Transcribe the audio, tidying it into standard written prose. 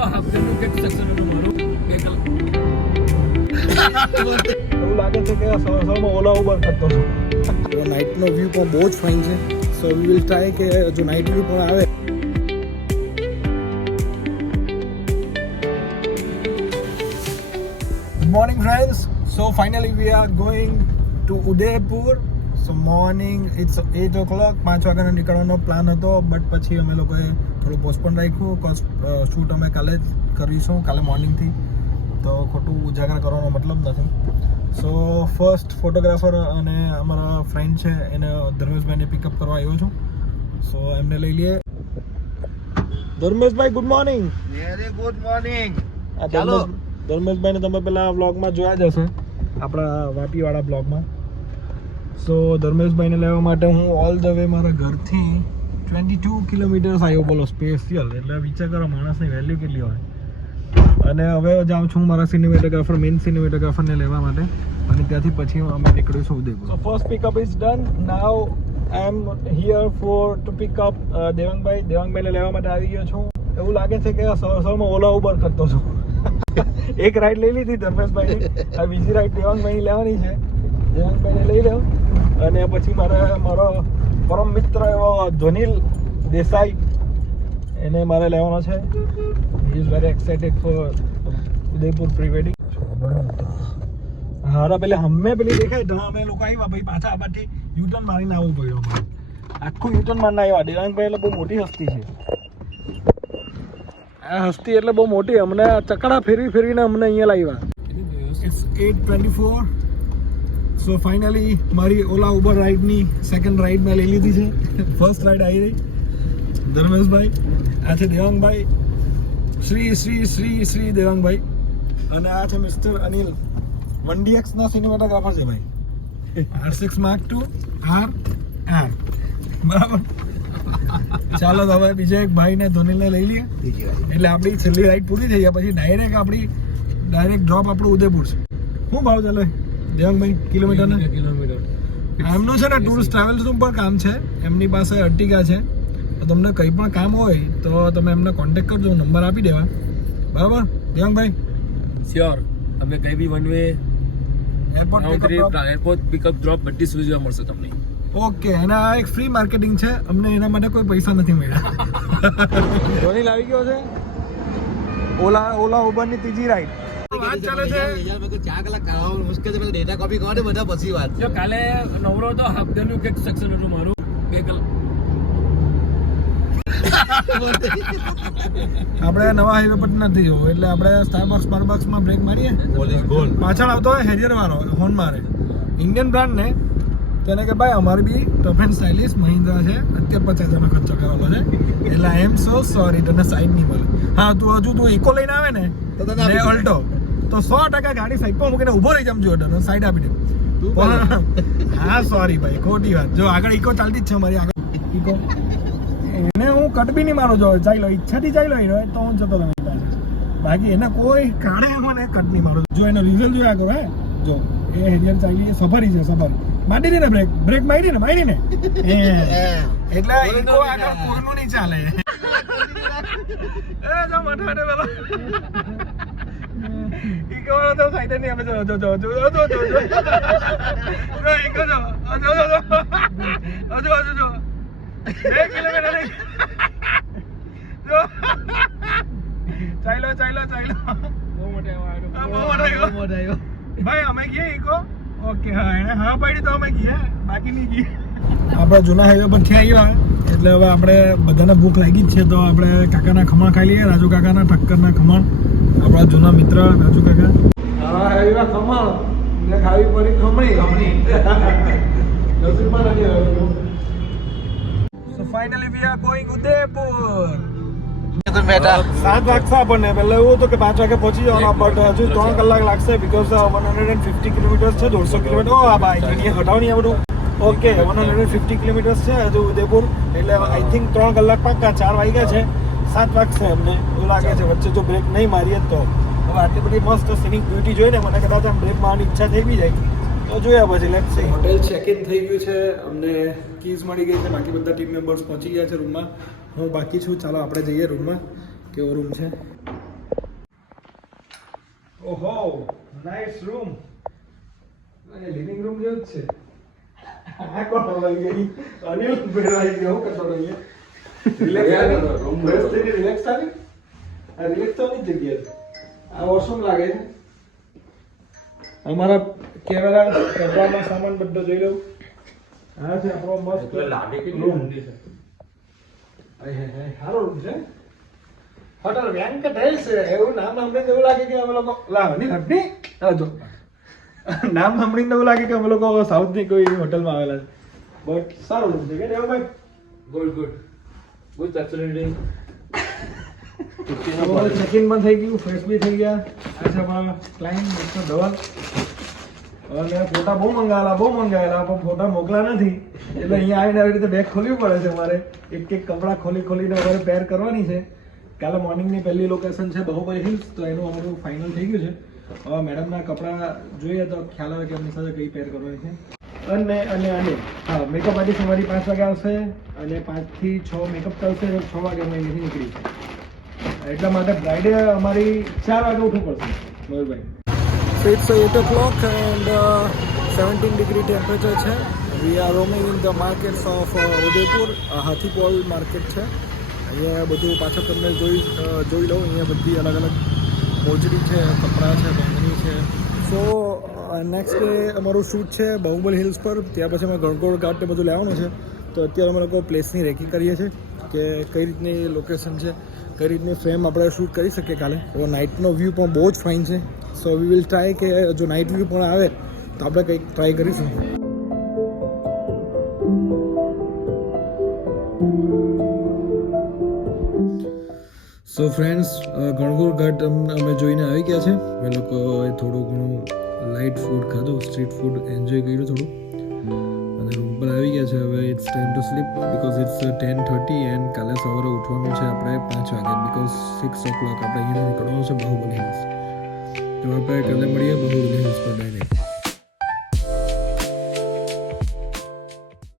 તો હાફનું કે સેક્શન હતું મારું એવું લાગે છે કે સવારમાં ઓલા ઉબર કરતો છું. નાઇટનો વ્યૂ પણ બહુ જ ફાઇન છે. સો વી વિલ ટ્રાય કે જો નાઇટ વ્યૂ પણ આવે. Good morning friends. So finally we are going to Udaipur. So morning it's 8 o'clock. 5 વાગ્યાનો નીકળવાનો પ્લાન હતો, બટ પછી અમે લોકોએ થોડું પોસ્ટપોન રાખ્યું. કોઝ શૂટ અમે કાલે જ કરીશું, કાલે મોર્નિંગથી. તો ખોટું ઉજાગર કરવાનો મતલબ નથી. સો ફર્સ્ટ ફોટોગ્રાફર અને અમારા ફ્રેન્ડ છે એને ધર્મેશભાઈને પિકઅપ કરવા આવ્યો છું. સો એમને લઈ લઈએ. ધર્મેશભાઈ good morning. Very good morning. ચાલો. ધર્મેશભાઈને તમે પેલા વ્લોગમાં જોયા જ હશે, આપણા વાપીવાળા બ્લોગમાં. સો ધર્મેશભાઈને લેવા માટે હું ઓલ ધ વે મારા ઘરથી 22 કિલોમીટર્સ આવ્યો. બોલો, સ્પેશિયલ. એટલે વિચાર કરો માણસની વેલ્યુ કેટલી હોય. અને હવે જાઉં છું મારા સિનેમેટોગ્રાફર, મેઇન સિનેમેટોગ્રાફરને લેવા માટે, અને ત્યાંથી પછી અમે નીકળીશું Udaipur. So first pickup is done. Now I am here for to pick up દેવાંગભાઈ. દેવાંગભાઈને લેવા માટે આવી ગયો છું. એવું લાગે છે કે સવારમાં ઓલા ઉબર કરતો છું. એક રાઈડ લઈ લીધી ધર્મેશભાઈ, આ બીજી રાઈડ દેવાંગભાઈ લેવાની છે. દેવાંગભાઈને લઈ લો, અને પછી મારો પરમ મિત્ર એવો ધ્વનિલ દેસાઈ, એને મારે લેવાનો છે. He is very excited four Udaipur pre wedding. હારા પેલી દેખાય તો અમે લોકો આવ્યા, ભાઈ પાછા આબાથી યુટર્ન મારીને આવવું પડ્યું અમારે. આખું યુટર્ન મારીને આવ્યા. દેવાંગભાઈ એટલે બહુ મોટી હસ્તી છે. આ હસ્તી એટલે બહુ મોટી. અમને ચકડા ફેરવીને અમને અહીંયા લાવ્યા. ઇટ્સ 8:24. સો ફાઇનલી મારી ઓલા ઉબર રાઈડની સેકન્ડ રાઈડ મેં લઈ લીધી છે. ફર્સ્ટ રાઈડ આવી રહી. ધર્મેશભાઈ, આ છે દેવાંગભાઈ, શ્રી દેવાંગભાઈ, અને આ છે મિસ્ટર અનિલ. 1DX ના સિનેમેટોગ્રાફર છે ભાઈ. R6 Mark II RR. બરાબર. ચાલો તો હવે બીજા એક ભાઈને ધોનીલને લઈ લઈએ, એટલે આપણી છેલ્લી રાઈડ પૂરી થઈ જાય. પછી ડાયરેક્ટ ડ્રોપ આપણું ઉદયપુર છે. શું ભાવ ચાલે દેવાંગભાઈ કિલોમીટર? એમનું છે ને ટૂર્સ ટ્રાવેલ્સનું પણ કામ છે. એમની પાસે અર્ટિગા છે. તો તમને કંઈ પણ કામ હોય તો તમે એમને કોન્ટેક્ટ કરજો, નંબર આપી દેવા. બરાબર દેવાંગભાઈ? શ્યોર. અમે કઈ બી one way airport pickup drop બધી સુવિધા મળશે તમને. ઓકે. અને આ એક ફ્રી માર્કેટિંગ છે. અમને એના માટે કોઈ પૈસા નથી મળ્યા. ધોની લાવી ગયો છે. ઓલા ઉબરની ત્રીજી રાઈડ. વાત ચાલે છે. 4 કલાક કાઢવાનું મુશ્કેલ છે. પેલા ડેટા કોપી કરો ને બધા પછી વાત. જો કાલે નવરો તો હાફનું કે સેક્શન હતું મારું 2 કલાક. આપણે નવા હાઈવે પર નથી જવું, એટલે આપણે સ્ટારબક્સમાં બ્રેક મારીએ. પાછળ આવતો હોય હેરિયર વાળો હોર્ન મારે, ઇન્ડિયન બ્રાન્ડ ને. તેને કે ભાઈ અમારી બી ટફ એન્ડ સ્ટાઇલિશ મહિન્દ્રા છે, અત્યારે 50,000નો ખર્ચો કરેલો છે, એટલે આઈ એમ સો સોરી, તને સાઈડ નહીં મળે. હા, તું ઇકો લઈને આવે ને ઓલ્ટો તો 100% ગાડી સાઈડ પર મૂકીને ઊભો રહી જમજો, તને સાઈડ આપી દે. હા સોરી ભાઈ, ખોટી વાત. જો આગળ ઇકો ચાલતી જ છે મારી આગળ ઇકો. એને હું કટ બી નહીં મારો. જો ચાલ્યો ઈચ્છાથી ચાલ્યો તો હું જતો તમે પાસે. બાકી એને કોઈ કારણે મને કટ નહીં મારો. જો એનો રિઝલ્ટ જોયા કરો. હે જો એ હેરિયર ચાલી સફારી છે. સફારી મારી ને બ્રેક મારી ને એટલે ઇકો આગળ કોઈનું નહીં ચાલે. એ જો મઠાડે પેલો ઇકો વાળો તો સાઈડ નહીં આવે. જો ઇકો જો 2 કિલોમીટર નહીં. જો ચાલ્યો બહુ મોટો આવ્યો ભાઈ. અમે ગયા ઇકો. ઓકે. હા, એને હા પાડી તો અમે ગયા, બાકી નહીં ગયા. આપણે જૂના હાઈવે પર આવ્યા, એટલે હવે આપણે બધાને ભૂખ લાગી જ છે. તો આપણે કાકાના ખમણ ખાઈ લઈએ. રાજુ કાકાના ઠક્કરના ખમણ, આપણા જૂના મિત્ર રાજુ કાકા. હા, હાઈવે ખમણ ને ખાવી પડી ખમણી. નસીબમાં નથી આવ્યો. સો finally we are going Udaipur. 7 વાગશે આપણને. પહેલા એવું હતું કે 5 વાગે પહોંચી જવાનું, બટ હજુ 3 કલાક લાગશે. બીકોઝ 150 કિલોમીટર્સ છે. 150 કિલોમીટર. ઓ આ ભાઈ હટાવ નહીં આ બધું. ઓકે, 150 કિલોમીટર્સ છે હજુ ઉદયપુર, એટલે આઈ થિંક 3 કલાક પાક્કા. 4 વાગ્યા છે, 7 વાગશે અમને એવું લાગે છે. વચ્ચે જો બ્રેક નહીં મારીએ તો. હવે આટલી બધી મસ્ત સીનિક બ્યુટી જોઈને મને કદાચ આમ બ્રેક મારવાની ઈચ્છા થઈ બી જાય. તો જોયા પછી let's see. Hotel check in થઈ ગયું છે. અમને કીઝ મળી ગઈ છે. બાકી બધા ટીમ મેમ્બર્સ પહોંચી ગયા છે રૂમમાં. હું બાકી છું. ચાલો આપણે જઈએ રૂમમાં. કેવો રૂમ છે ઓહો નાઇસ રૂમ. અને લિવિંગ રૂમ જેવું જ છે. આ કોણ લઈ ગઈ? અનિલ બેરાઈ ગયો કરતો રહીએ. રિલેક્સ રૂમ બેસ્ટ થી રિલેક્સ થાય. આ રિલેક્સ થવાની જગ્યા છે. આ વોશરૂમ લાગે છે. અમારા કેમેરા કપડાનો સામાન બધો જોઈ લો. આ છે આપણો મસ્ત રૂમ. સારો રૂમ છે. હોટલ વેંકટેશ એવું નામ સાંભળીને એવું લાગે કે અમે લોકો લાવવાની હટની જો નામ સાંભળીને એવું લાગે કે અમે લોકો સાઉથની કોઈ હોટલમાં આવેલા છે. બટ સારું રૂમ છે કે એવું ભાઈ? Good facility. ચેક ઇન પણ થઈ ગયું, ફ્રેશ બી થઈ ગયા. આ છે અમારા ક્લાયન્ટ મિસ્ટર ધવલ. અને ફોટા બહુ મંગાવેલા પણ ફોટા મોકલા નથી એટલે અહીંયા આવીને આવી રીતે બેગ ખોલવી પડે છે અમારે. એક કપડાં ખોલીને અમારે પેર કરવાની છે. કાલે મોર્નિંગની પહેલી લોકેશન છે બાહુબલી હિલ્સ, તો એનું અમારું ફાઇનલ થઈ ગયું છે. હવે મેડમના કપડાં જોઈએ તો ખ્યાલ આવે કે એમની સાથે કઈ પેર કરવાની છે. અને હા, મેકઅપ આર્ટિસ્ટ અમારી 5 વાગે આવશે અને 5 થી 6 મેકઅપ ચાલશે. 6 વાગે અમે અહીંયાથી નીકળી. એટલા માટે ફ્રાઈડે અમારી 4 વાગે ઉઠવું પડશે મયુરભાઈ. So it's 8 o'clock and 17 degree temperature છે. We are roaming in the markets of Udaipur. Hathipol market છે. અહીંયા બધું પાછળ તમને જોઈ લો. અહીંયા બધી અલગ અલગ મોજડી છે, કપડાં છે, બાંધણી છે. સો નેક્સ્ટ ડે અમારું શૂટ છે બાહુબલી હિલ્સ પર. ત્યાં પછી અમે ગણગોળ ઘાટ ને બધું લેવાનું છે. તો અત્યારે અમે લોકો પ્લેસની રેકી કરીએ છીએ કે કઈ રીતની લોકેશન છે, કઈ રીતની ફ્રેમ આપણે શૂટ કરી શકીએ કાલે. તો નાઇટનો વ્યૂ પણ બહુ જ ફાઇન છે. સો વી વિલ ટ્રાય કે જો નાઇટ વ્યૂ પણ આવે તો આપણે કંઈક ટ્રાય કરીશું. સો ફ્રેન્ડ્સ, ગણગોર ઘાટ અમે જોઈને આવી ગયા છે. અમે લોકોએ થોડું ઘણું લાઇટ ફૂડ ખાધું, સ્ટ્રીટ ફૂડ એન્જોય કર્યું થોડું, અને રૂમ પર આવી ગયા છે. હવે it's time to sleep because it's 10:30 and કાલે સવારે ઉઠવાનું છે આપણે 5 વાગે બિકોઝ 6 o'clock આપણે અહીંયા નીકળવાનું છે બાહુબલી હિલ્સ. તો આપણે કાલે મળીએ બાહુબલી હિલ્સ પર ડાયરેક્ટ.